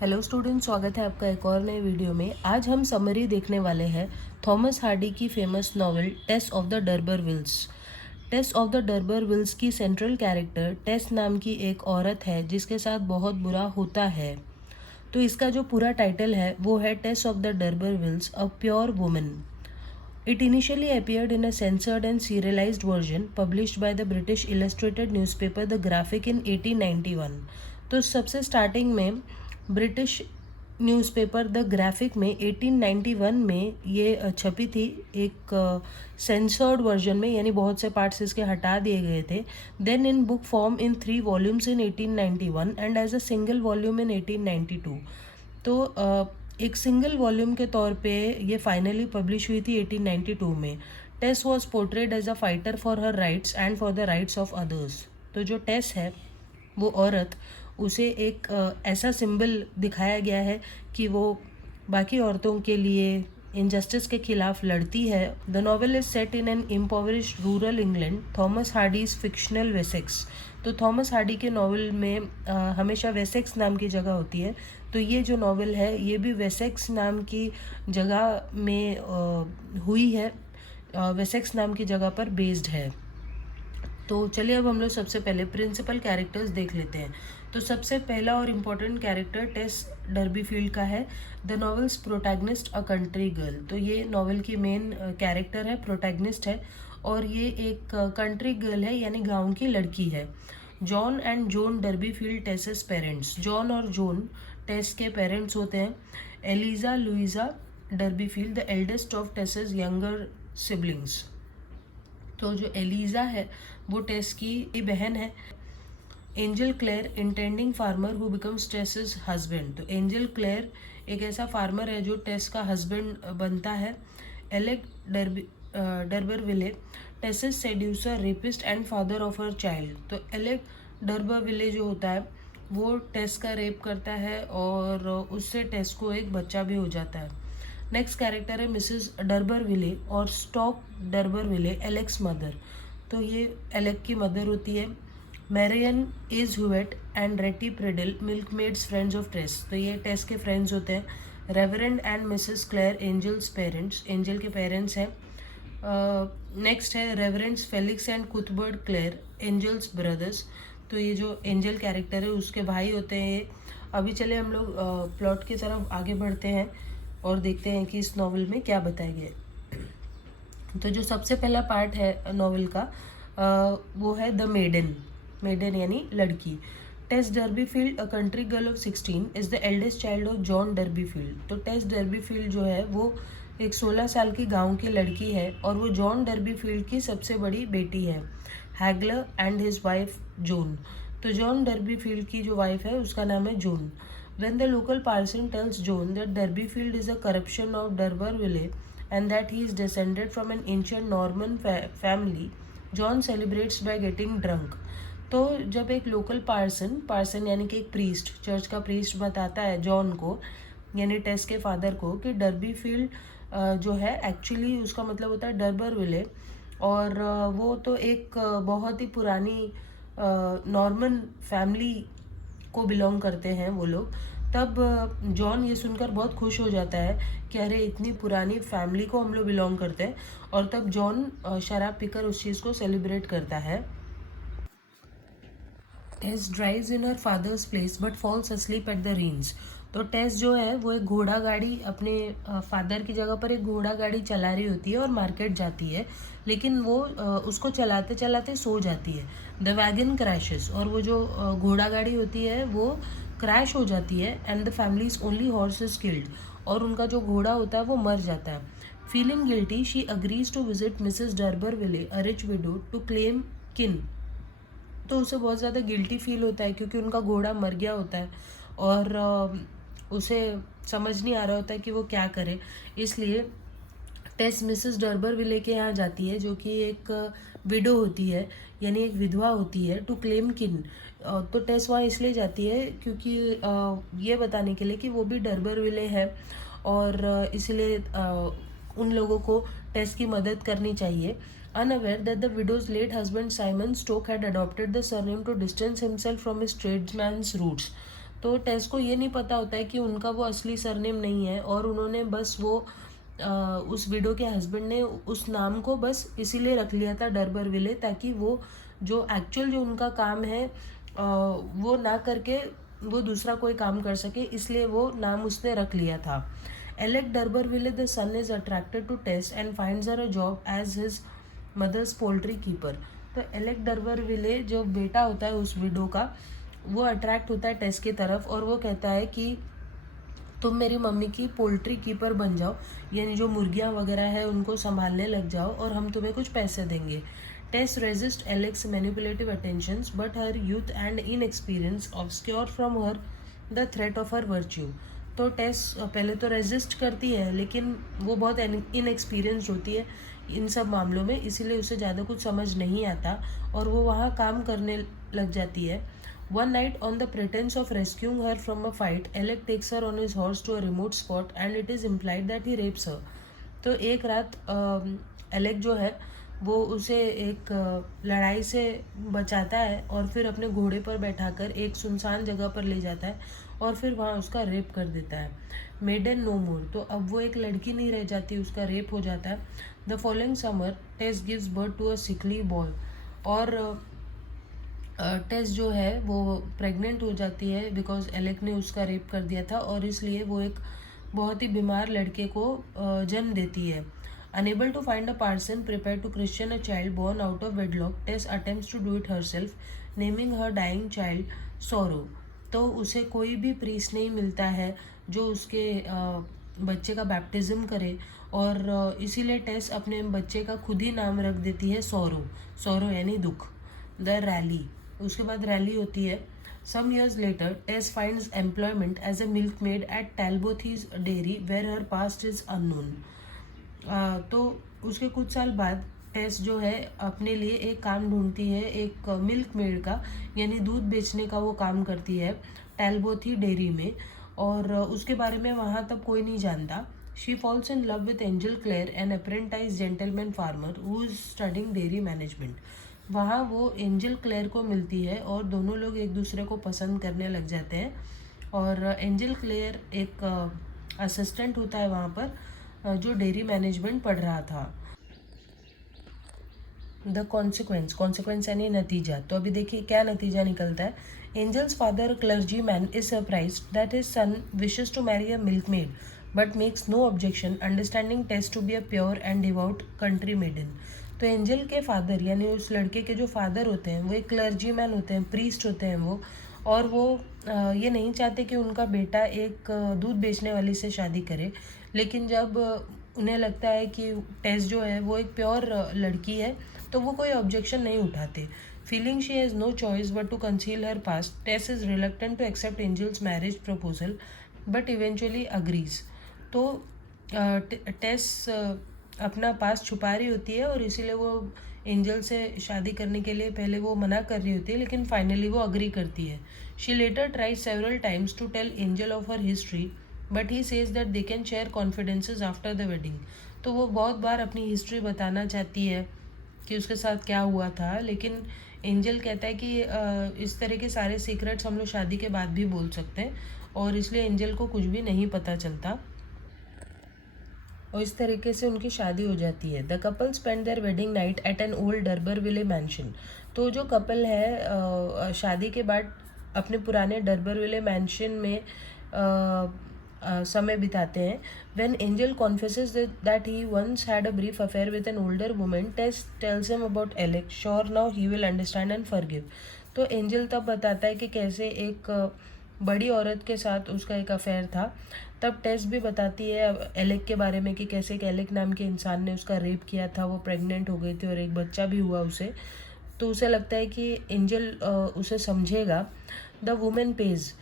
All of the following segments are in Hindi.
हेलो स्टूडेंट, स्वागत है आपका एक और नए वीडियो में। आज हम समरी देखने वाले हैं थॉमस हार्डी की famous novel Tess of the D'Urbervilles. Tess of the D'Urbervilles की सेंट्रल कैरेक्टर टेस नाम की एक औरत है जिसके साथ बहुत बुरा होता है। तो इसका जो पूरा टाइटल है वो है Tess of the D'Urbervilles a pure woman. It initially appeared in a censored and serialized version published by the British illustrated newspaper The Graphic in 1891। तो सबसे स्टार्टिंग में ब्रिटिश न्यूज़पेपर द ग्राफिक में 1891 में ये छपी थी एक सेंसर्ड वर्जन में, यानी बहुत से पार्ट्स इसके हटा दिए गए थे। Then in book form in 3 volumes in 1891 and as a single volume in 1892। तो एक सिंगल वॉल्यूम के तौर पे ये फाइनली पब्लिश हुई थी 1892 में। Tess was portrayed as a fighter for her rights and for the rights of others. तो जो टेस है वो औरत, उसे एक ऐसा सिंबल दिखाया गया है कि वो बाकी औरतों के लिए इनजस्टिस के खिलाफ लड़ती है। The novel is set in an impoverished rural England, Thomas Hardy's fictional Wessex. तो थॉमस हार्डी के नॉवेल में हमेशा वेसेक्स नाम की जगह होती है। तो ये जो नॉवेल है ये भी वेसेक्स नाम की जगह में हुई है, वेसेक्स नाम की जगह पर बेस्ड है। तो चलिए अब हम लोग सबसे पहले प्रिंसिपल कैरेक्टर्स देख लेते हैं। तो सबसे पहला और इम्पोर्टेंट कैरेक्टर टेस डर्बीफील्ड का है। The novels protagonist a country girl. तो ये नॉवेल की मेन कैरेक्टर है, प्रोटैगनिस्ट है, और ये एक कंट्री गर्ल है यानी गांव की लड़की है। John and Joan Durbeyfield Tess's parents. John और जोन टेस के पेरेंट्स होते हैं। Eliza Louisa Durbeyfield the eldest of Tess's younger siblings. तो जो एलिजा है वो टेस की बहन है। Angel Clare intending farmer who becomes Tess's husband. तो एंजल क्लेयर एक ऐसा फार्मर है जो टेस का हस्बैंड बनता है। Alec d'Urberville Tess's seducer, rapist and father of her child. तो एलेक डर्बरविले जो होता है वो टेस का रेप करता है और उससे टेस को एक बच्चा भी हो जाता है। नेक्स्ट कैरेक्टर है मिसेस डर्बरविले और स्टॉक डर्बरविले, एलेक्स मदर। तो ये एलेक की मदर होती है। मैरियन इज हुएट एंड रेटी प्रिडल मिल्कमेड्स फ्रेंड्स ऑफ टेस। तो ये टेस के फ्रेंड्स होते हैं। Reverend and Mrs Clare Angel's parents, Angel के पेरेंट्स हैं। नेक्स्ट है Reverend's Felix and Cuthbert Clare, Angel's brothers. तो ये जो एंजल कैरेक्टर है उसके भाई होते हैं ये। अभी चले हम लोग प्लॉट की तरफ आगे बढ़ते हैं और देखते हैं कि इस नॉवेल में क्या बताया गया है। तो जो सबसे पहला पार्ट है नॉवेल का वो है द मेडन। मेडन यानी लड़की। Tess Durbeyfield a country girl of 16 is the eldest child of John Durbeyfield. तो टेस डर्बीफील्ड जो है वो एक 16 साल की गांव की लड़की है और वो जॉन डर्बीफील्ड की सबसे बड़ी बेटी है, हैगलर एंड हिज वाइफ जोन। तो जॉन डर्बीफील्ड की जो वाइफ है उसका नाम है zone. When the local parson tells Joan that Derbyfield is a corruption of D'Urberville and that he is descended from an ancient Norman family, John celebrates by getting drunk। तो जब एक लोकल पार्सन यानी कि एक प्रीस्ट, चर्च का प्रीस्ट बताता है जॉन को यानी टेस के फादर को कि डर्बीफील्ड जो है एक्चुअली उसका मतलब होता है डर्बरविले, और वो तो एक बहुत ही पुरानी नॉर्मन फैमिली को बिलोंग करते हैं वो लोग। तब जॉन ये सुनकर बहुत खुश हो जाता है कि अरे इतनी पुरानी फैमिली को हम लोग बिलोंग करते हैं, और तब जॉन शराब पीकर उस चीज़ को सेलिब्रेट करता है। Tess drives in her father's place but falls asleep at the reins. तो टेस जो है वो एक घोड़ा गाड़ी अपने फादर की जगह पर एक घोड़ा गाड़ी चला रही होती है और मार्केट जाती है, लेकिन वो उसको चलाते चलाते सो जाती है। द वैगन क्रैशेस, और वो जो घोड़ा गाड़ी होती है वो क्रैश हो जाती है and the families only horse is killed, और उनका जो घोड़ा होता है वो मर जाता है। Feeling guilty she agrees to visit Mrs d'Urberville a rich widow to claim kin. तो उसे बहुत ज़्यादा गिल्टी फील होता है क्योंकि उनका घोड़ा मर गया होता है और उसे समझ नहीं आ रहा होता है कि वो क्या करे। इसलिए टेस मिसेस डर्बरविले के यहाँ जाती है जो कि एक विडो होती है यानी एक विधवा होती है, टू क्लेम किन। तो टेस वहाँ इसलिए जाती है क्योंकि ये बताने के लिए कि वो भी डर्बरविले है और इसलिए उन लोगों को टेस की मदद करनी चाहिए। Unaware that the widow's late husband Simon Stoke had adopted the surname to distance himself from his tradesman's roots। तो टेस को ये नहीं पता होता है कि उनका वो असली सरनेम नहीं है, और उन्होंने बस वो उस विडो के हस्बैंड ने उस नाम को बस इसीलिए रख लिया था डरबरविले, ताकि वो जो एक्चुअल जो उनका काम है वो ना करके वो दूसरा कोई काम कर सके, इसलिए वो नाम उसने रख लिया था। Alec d'Urberville the son is attracted to Tess and finds her a job as his mother's poultry keeper. तो एलेक डरबरविले जो बेटा होता है उस विडो का, वो अट्रैक्ट होता है टेस की तरफ, और वो कहता है कि तुम मेरी मम्मी की पोल्ट्री कीपर बन जाओ, यानी जो मुर्गियाँ वगैरह है उनको संभालने लग जाओ और हम तुम्हें कुछ पैसे देंगे। Tess resist Alec's manipulative attentions, but her youth and inexperience obscure from her the threat of her virtue. तो टेस पहले तो रेजिस्ट करती है, लेकिन वो बहुत इनएक्सपीरियंस्ड होती है इन सब मामलों में, इसीलिए उसे ज़्यादा कुछ समझ नहीं आता और वो वहाँ काम करने लग जाती है। One night, on the pretense of rescuing her from a fight, Alec takes her on his horse to a remote spot and it is implied that he rapes her. तो एक रात एलेक जो है वो उसे एक लड़ाई से बचाता है और फिर अपने घोड़े पर बैठाकर एक सुनसान जगह पर ले जाता है और फिर वहाँ उसका रेप कर देता है। मेडन नो मोर, तो अब वो एक लड़की नहीं रह जाती, उसका रेप हो जाता है। The following summer Tess gives birth to a sickly boy, और टेस जो है वो प्रेग्नेंट हो जाती है बिकॉज एलेक ने उसका रेप कर दिया था, और इसलिए वो एक बहुत ही बीमार लड़के को जन्म देती है। Unable to find a parson prepare to christian a child born out of wedlock, Tess attempts to do it herself, naming her dying child Sorrow. तो उसे कोई भी प्रीस्ट नहीं मिलता है जो उसके बच्चे का बैप्टिज्म करे, और इसीलिए टेस अपने बच्चे का खुद ही नाम रख देती है सोरो। सोरो यानी दुख। द रैली, उसके बाद रैली होती है। Some years later Tess finds employment as a milk made at Talbothays dairy where her past is unknown. तो उसके कुछ साल बाद टेस जो है अपने लिए एक काम ढूंढती है, एक मिल्क मेड का, यानी दूध बेचने का वो काम करती है टैलबोथी डेयरी में, और उसके बारे में वहाँ तक कोई नहीं जानता। She falls in love with Angel Clare, an apprentice gentleman farmer who is studying dairy management. वहाँ वो एंजल क्लेयर को मिलती है और दोनों लोग एक दूसरे को पसंद करने लग जाते हैं, और एंजल क्लेयर एक असिस्टेंट होता है वहाँ पर जो डेयरी मैनेजमेंट पढ़ रहा था। द कॉन्सिक्वेंस यानी नतीजा। तो अभी देखिए क्या नतीजा निकलता है। Angel's father clergy man is surprised that his son wishes to marry a milk maid but makes no objection, understanding Tess to be a pure and devout country maiden. तो एंजल के फादर यानी उस लड़के के जो फादर होते हैं वो एक क्लर्जी मैन होते हैं, प्रीस्ट होते हैं वो, और वो ये नहीं चाहते कि उनका बेटा एक दूध बेचने वाली से शादी करे, लेकिन जब उन्हें लगता है कि टेस जो है वो एक प्योर लड़की है तो वो कोई ऑब्जेक्शन नहीं उठाते। Feeling she has no choice but to conceal her past, Tess is reluctant to accept Angel's marriage proposal but eventually agrees. तो टेस अपना पास छुपा रही होती है और इसीलिए वो एंजल से शादी करने के लिए पहले वो मना कर रही होती है, लेकिन फाइनली वो अग्री करती है। She later tries several times to tell Angel of her history but he says that they can share confidences after the wedding. तो वो बहुत बार अपनी हिस्ट्री बताना चाहती है कि उसके साथ क्या हुआ था, लेकिन एंजल कहता है कि इस तरह के सारे सीक्रेट्स हम लोग शादी के बाद भी बोल सकते हैं, और इसलिए एंजल को कुछ भी नहीं पता चलता, और इस तरीके से उनकी शादी हो जाती है। The couple spend their wedding night at an old d'Urberville mansion. तो जो कपल है शादी के बाद अपने पुराने डरबरविले मैंशन में समय बिताते हैं। When Angel confesses that he once had a brief affair with an older woman, Tess tells him about Alec, sure now he will understand and forgive. तो एंजल तब बताता है कि कैसे एक बड़ी औरत के साथ उसका एक अफेयर था। तब टेस भी बताती है एलेक के बारे में कि कैसे एक एलेक नाम के इंसान ने उसका रेप किया था, वो प्रेग्नेंट हो गई थी और एक बच्चा भी हुआ उसे। तो उसे लगता है कि एंजल उसे समझेगा। द वुमेन पेज,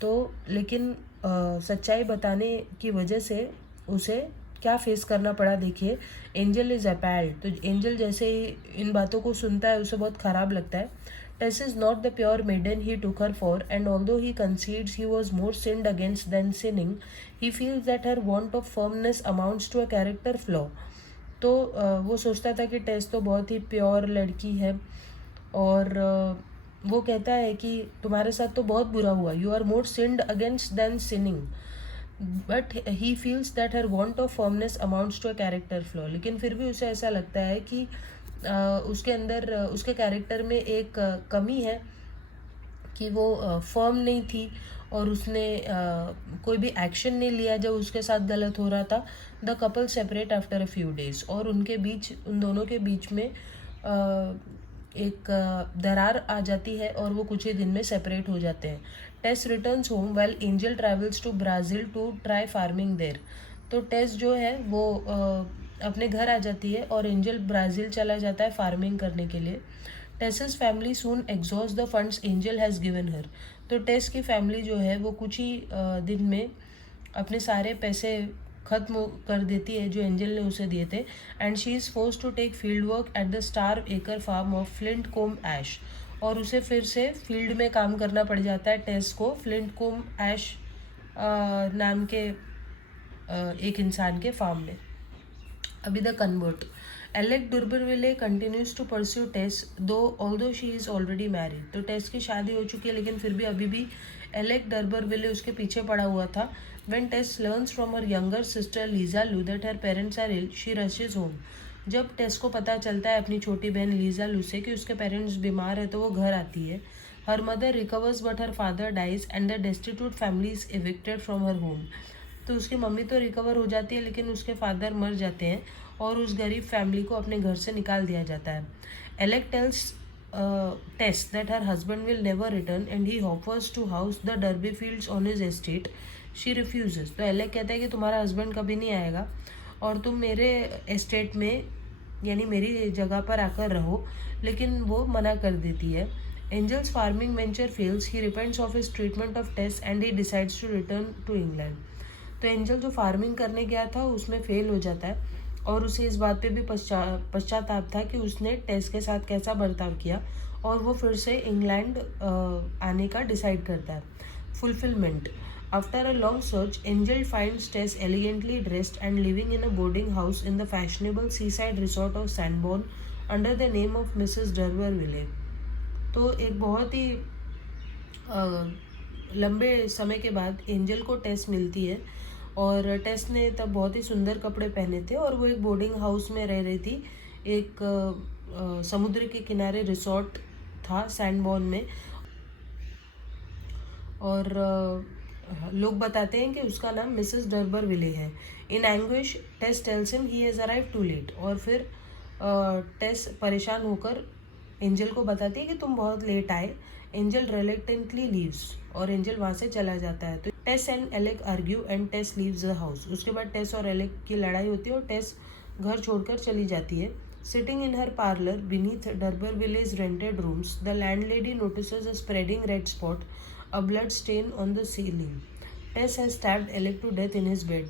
तो लेकिन सच्चाई बताने की वजह से उसे क्या फेस करना पड़ा देखिए। एंजल इज अपैल्ड, तो एंजल जैसे ही इन बातों को सुनता है उसे बहुत ख़राब लगता है। Tess is not the pure maiden he took her for, and although he concedes he was more sinned against than sinning, he feels that her want of firmness amounts to a character flaw. तो वो सोचता था कि टेस तो बहुत ही प्योर लड़की है और वो कहता है कि तुम्हारे साथ तो बहुत बुरा हुआ, you are more sinned against than sinning, but he feels that her want of firmness amounts to a character flaw. लेकिन फिर भी उसे ऐसा लगता है कि उसके अंदर उसके कैरेक्टर में एक कमी है कि वो फर्म नहीं थी और उसने कोई भी एक्शन नहीं लिया जब उसके साथ गलत हो रहा था। The couple separate after a few days, और उन दोनों के बीच में एक दरार आ जाती है और वो कुछ ही दिन में सेपरेट हो जाते हैं। Tess returns home while Angel travels to Brazil to try farming there. तो टेस जो है वो अपने घर आ जाती है और एंजल ब्राज़ील चला जाता है फार्मिंग करने के लिए। Tess's family soon exhaust the funds Angel has given her. तो टेस की फैमिली जो है वो कुछ ही दिन में अपने सारे पैसे ख़त्म कर देती है जो एंजल ने उसे दिए थे। And she is forced to take field work at the starve acre farm of Flintcomb Ash. और उसे फिर से फील्ड में काम करना पड़ जाता है टेस को, फ्लिंट कोम ऐश नाम के एक इंसान के फार्म में। अभी the convert, Alec d'Urberville continues to pursue Tess although she is already married. तो टेस की शादी हो चुकी है लेकिन फिर भी अभी भी एलेक डर्बरविले उसके पीछे पड़ा हुआ था। When Tess learns from her younger sister Liza Lu that her parents are ill, she rushes home. जब टेस को पता चलता है अपनी छोटी बहन लीजा लू से कि उसके पेरेंट्स बीमार है तो वो घर आती है। Her mother recovers but her father dies and the destitute family is evicted from her home. तो उसकी मम्मी तो रिकवर हो जाती है लेकिन उसके फादर मर जाते हैं और उस गरीब फैमिली को अपने घर से निकाल दिया जाता है। Alec tells Tess that her husband will never return and he offers to house the Durbeyfields on his estate. She refuses. तो एलेक कहता है कि तुम्हारा हस्बैंड कभी नहीं आएगा और तुम मेरे एस्टेट में यानी मेरी जगह पर आकर रहो, लेकिन वो मना कर देती है। Angel's farming venture fails, he repents of his treatment of Tess and he decides to return to England. तो एंजल जो फार्मिंग करने गया था उसमें फेल हो जाता है और उसे इस बात पे भी पश्चाताप था कि उसने टेस के साथ कैसा बर्ताव किया, और वो फिर से इंग्लैंड आने का डिसाइड करता है। Fulfilment, after a long search Angel finds Tess elegantly dressed and living in a boarding house in the fashionable seaside resort of Sandbourne under the name of Mrs d'Urberville. तो एक बहुत ही लंबे समय के बाद एंजल को टेस मिलती है और टेस ने तब बहुत ही सुंदर कपड़े पहने थे और वो एक बोर्डिंग हाउस में रह रही थी। एक समुद्र के किनारे रिसोर्ट था सैंडबॉर्न में, और लोग बताते हैं कि उसका नाम मिसेस डर्बरविले है। In anguish Tess tells him he has arrive too late, और फिर टेस परेशान होकर एंजल को बताती है कि तुम बहुत लेट आए। एंजल रिलेक्टेंटली लीव्स और एंजल वहाँ से चला जाता है। तो Tess and Alec argue and Tess leaves the house. उसके बाद टेस और एलेक की लड़ाई होती है और टेस घर छोड़कर चली जाती है। Sitting in her parlour beneath d'Urberville's rented rooms, the landlady notices a spreading red spot, a blood stain on the ceiling. Tess has stabbed Alec to death in his bed.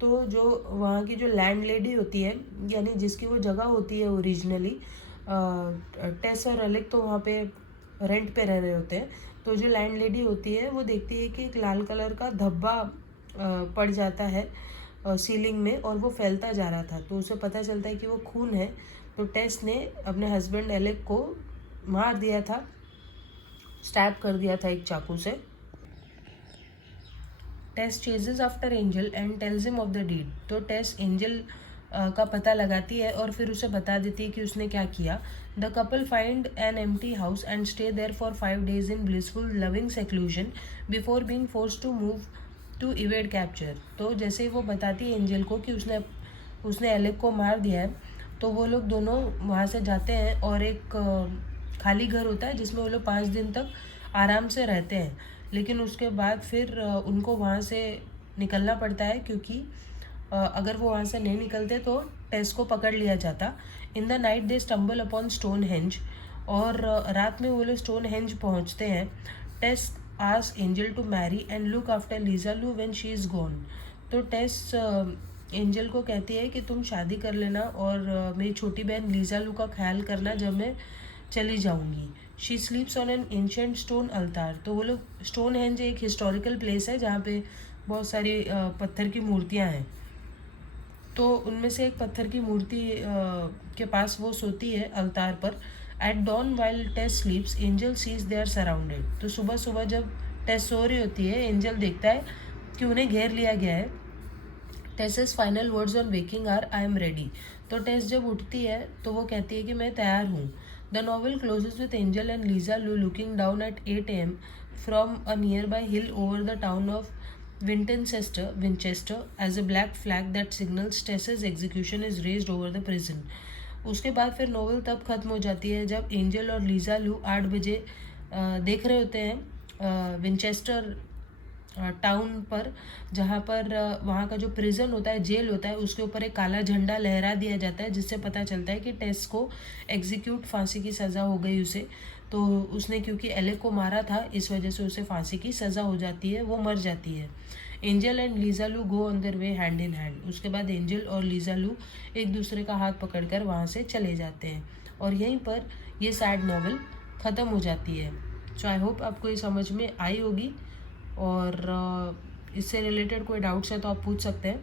तो जो वहाँ की जो लैंडलेडी होती है यानी जिसकी वो जगह होती है ओरिजिनली, टेस और एलेक तो वहाँ पे रेंट पे रह रहे होते हैं। तो जो लैंड लेडी होती है वो देखती है कि एक लाल कलर का धब्बा पड़ जाता है सीलिंग में और वो फैलता जा रहा था। तो उसे पता चलता है कि वो खून है। तो टेस ने अपने हस्बैंड एलेक को मार दिया था, स्टैब कर दिया था एक चाकू से। Tess chases after Angel and tells him of the deed. तो टेस एंजल का पता लगाती है और फिर उसे बता देती है कि उसने क्या किया। The couple find an empty house and stay there for 5 days in blissful loving seclusion before being forced to move to evade capture. तो जैसे ही वो बताती है एंजल को कि उसने एलेक को मार दिया है, तो वो लोग दोनों वहाँ से जाते हैं और एक खाली घर होता है जिसमें वो लोग 5 दिन तक आराम से रहते हैं। लेकिन उसके बाद फिर उनको वहाँ से निकलना पड़ता है क्योंकि अगर वो वहाँ से नहीं निकलते तो टेस को पकड़ लिया जाता। In the night they stumble upon Stonehenge, और रात में वो लोग स्टोन हेंज पहुँचते हैं। Tess ask Angel to marry and look after Liza Lu when she is gone. तो टेस एंजल को कहती है कि तुम शादी कर लेना और मेरी छोटी बहन लीजा लू का ख्याल करना जब मैं चली जाऊंगी। She sleeps on an ancient stone altar. तो वो लोग स्टोन हेंज एक हिस्टोरिकल प्लेस है जहाँ पे बहुत सारी पत्थर की मूर्तियाँ हैं। तो उनमें से एक पत्थर की मूर्ति के पास वो सोती है अवतार पर। At dawn while Tess sleeps Angel sees they are surrounded. तो सुबह सुबह जब टेस सो रही होती है, एंजल देखता है कि उन्हें घेर लिया गया है। Tess's final words on waking are I am ready. तो टेस जब उठती है तो वो कहती है कि मैं तैयार हूँ। The novel closes with Angel and Liza Lu looking down at 8 AM from a nearby hill over the town of Winchester as a black flag that signals Tess's execution is raised over the prison। उसके बाद फिर नोवेल तब ख़त्म हो जाती है जब एंजल और लीजा लू 8 बजे देख रहे होते हैं विंचेस्टर टाउन पर, जहाँ पर वहाँ का जो प्रिजन होता है, जेल होता है, उसके ऊपर एक काला झंडा लहरा दिया जाता है, जिससे पता चलता है कि टेस को एग्जीक्यूट, फांसी की सज़ा हो गई उसे। तो उसने क्योंकि एलेक को मारा था, इस वजह से उसे फांसी की सज़ा हो जाती है, वो मर जाती है। एंजल एंड लीजा लू go on their way hand in hand. उसके बाद एंजल और लीजा लू एक दूसरे का हाथ पकड़कर वहाँ से चले जाते हैं और यहीं पर ये सैड नॉवल ख़त्म हो जाती है। सो आई होप आपको ये समझ में आई होगी, और इससे रिलेटेड कोई डाउट्स है तो आप पूछ सकते हैं।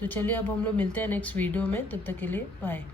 तो चलिए अब हम लोग मिलते हैं नेक्स्ट वीडियो में, तब तक के लिए बाय।